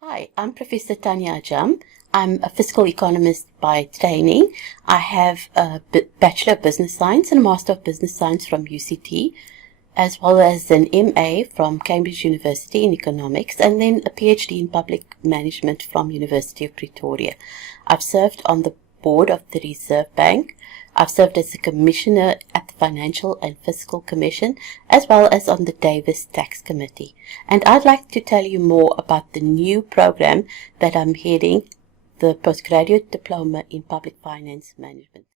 Hi, I'm Professor Tanya Ajam. I'm a fiscal economist by training. I have a Bachelor of Business Science and a Master of Business Science from UCT, as well as an MA from Cambridge University in Economics, and then a PhD in Public Management from University of Pretoria. I've served on the board of the Reserve Bank. I've served as a commissioner at the Financial and Fiscal Commission, as well as on the Davis Tax Committee. And I'd like to tell you more about the new program that I'm heading, the Postgraduate Diploma in Public Finance Management.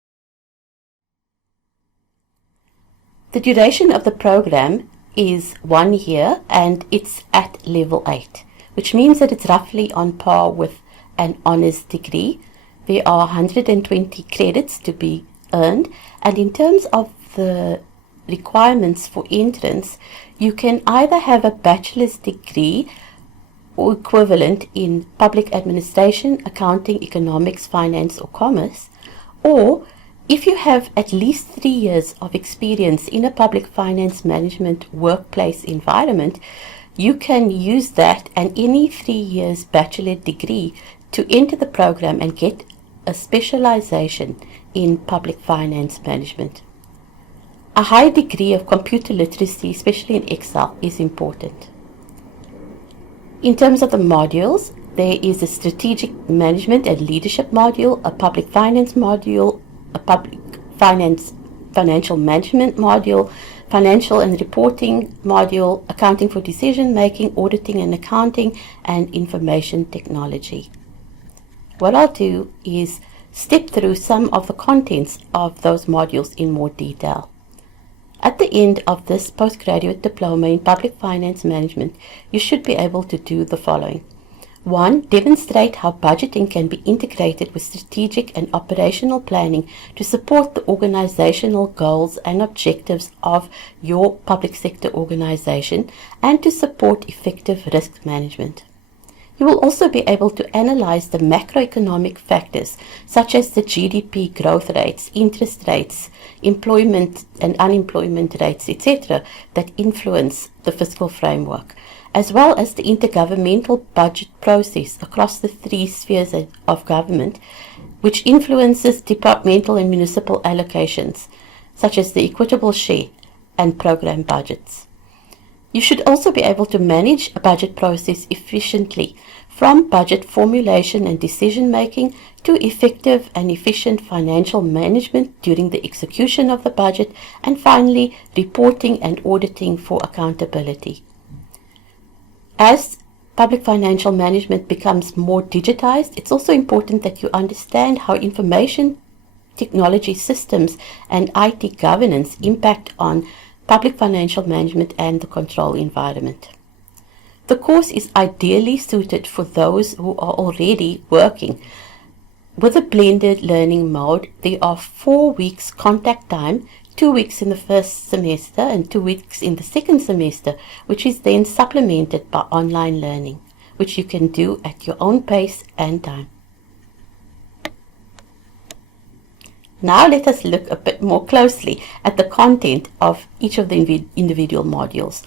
The duration of the program is 1 year and it's at level 8, which means that it's roughly on par with an honours degree. There are 120 credits to be earned, and in terms of the requirements for entrance, you can either have a bachelor's degree or equivalent in public administration, accounting, economics, finance or commerce, or if you have at least 3 years of experience in a public finance management workplace environment, you can use that and any 3 years bachelor degree to enter the program and get a specialization in public finance management. A high degree of computer literacy, especially in Excel, is important. In terms of the modules, there is a strategic management and leadership module, a public finance module, a public finance financial management module, financial and reporting module, accounting for decision making, auditing and accounting, and information technology. What I'll do is step through some of the contents of those modules in more detail. At the end of this postgraduate diploma in public finance management, you should be able to do the following. 1. Demonstrate how budgeting can be integrated with strategic and operational planning to support the organizational goals and objectives of your public sector organization and to support effective risk management. You will also be able to analyze the macroeconomic factors such as the GDP growth rates, interest rates, employment and unemployment rates, etc. that influence the fiscal framework, as well as the intergovernmental budget process across the 3 spheres of government, which influences departmental and municipal allocations, such as the equitable share and program budgets. You should also be able to manage a budget process efficiently, from budget formulation and decision making to effective and efficient financial management during the execution of the budget, and finally reporting and auditing for accountability. As public financial management becomes more digitized, it's also important that you understand how information technology systems and IT governance impact on public financial management and the control environment. The course is ideally suited for those who are already working. With a blended learning mode, there are 4 weeks contact time, 2 weeks in the first semester and 2 weeks in the second semester, which is then supplemented by online learning, which you can do at your own pace and time. Now let us look a bit more closely at the content of each of the individual modules.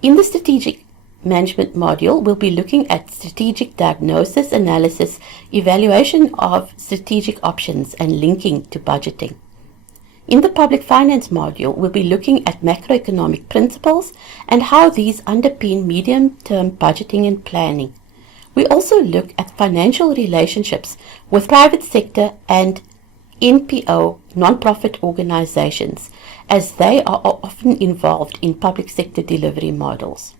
In the strategic management module, we'll be looking at strategic diagnosis, analysis, evaluation of strategic options, and linking to budgeting. In the public finance module, we'll be looking at macroeconomic principles and how these underpin medium-term budgeting and planning. We also look at financial relationships with private sector and NPO, non-profit organizations, as they are often involved in public sector delivery models.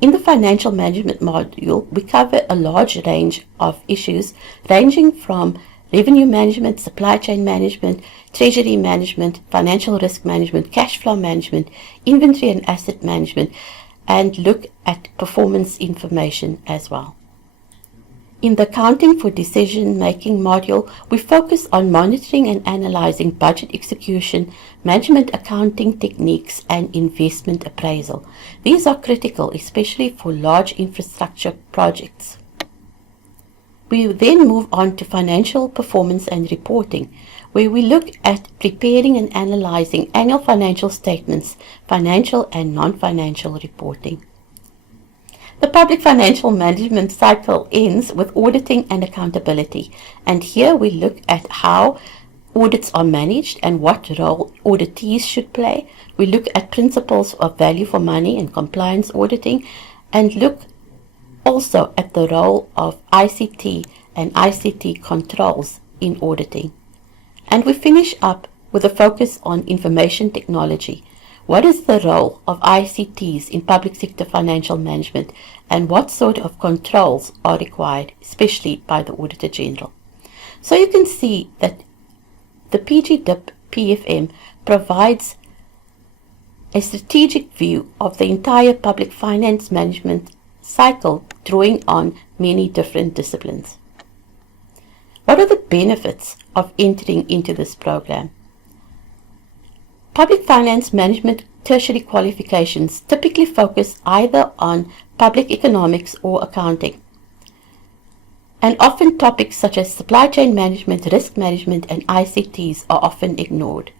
In the financial management module, we cover a large range of issues ranging from revenue management, supply chain management, treasury management, financial risk management, cash flow management, inventory and asset management, and look at performance information as well. In the Accounting for Decision-Making module, we focus on monitoring and analyzing budget execution, management accounting techniques, and investment appraisal. These are critical, especially for large infrastructure projects. We then move on to financial performance and reporting, where we look at preparing and analyzing annual financial statements, financial and non-financial reporting. The public financial management cycle ends with auditing and accountability, and here we look at how audits are managed and what role auditees should play. We look at principles of value for money and compliance auditing, and look also at the role of ICT and ICT controls in auditing. And we finish up with a focus on information technology. What is the role of ICTs in public sector financial management, and what sort of controls are required, especially by the Auditor General? So you can see that the PG-DIP PFM provides a strategic view of the entire public finance management cycle, drawing on many different disciplines. What are the benefits of entering into this program? Public finance management tertiary qualifications typically focus either on public economics or accounting, and often topics such as supply chain management, risk management, and ICTs are often ignored.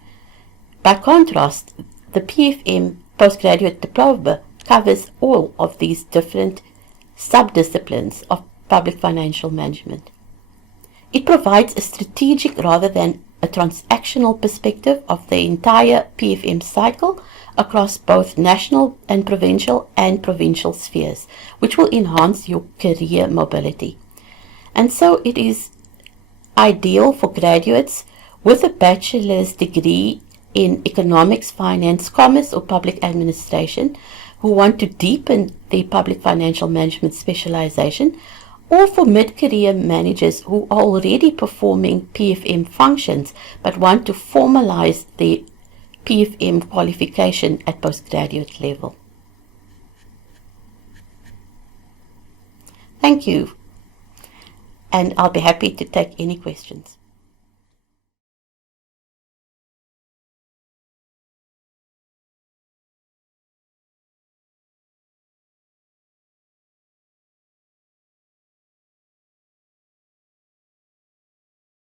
By contrast, the PFM Postgraduate Diploma covers all of these different sub-disciplines of public financial management. It provides a strategic rather than a transactional perspective of the entire PFM cycle across both national and provincial spheres, which will enhance your career mobility. And so it is ideal for graduates with a bachelor's degree in economics, finance, commerce, or public administration who want to deepen their public financial management specialization, or for mid-career managers who are already performing PFM functions but want to formalize their PFM qualification at postgraduate level. Thank you, and I'll be happy to take any questions.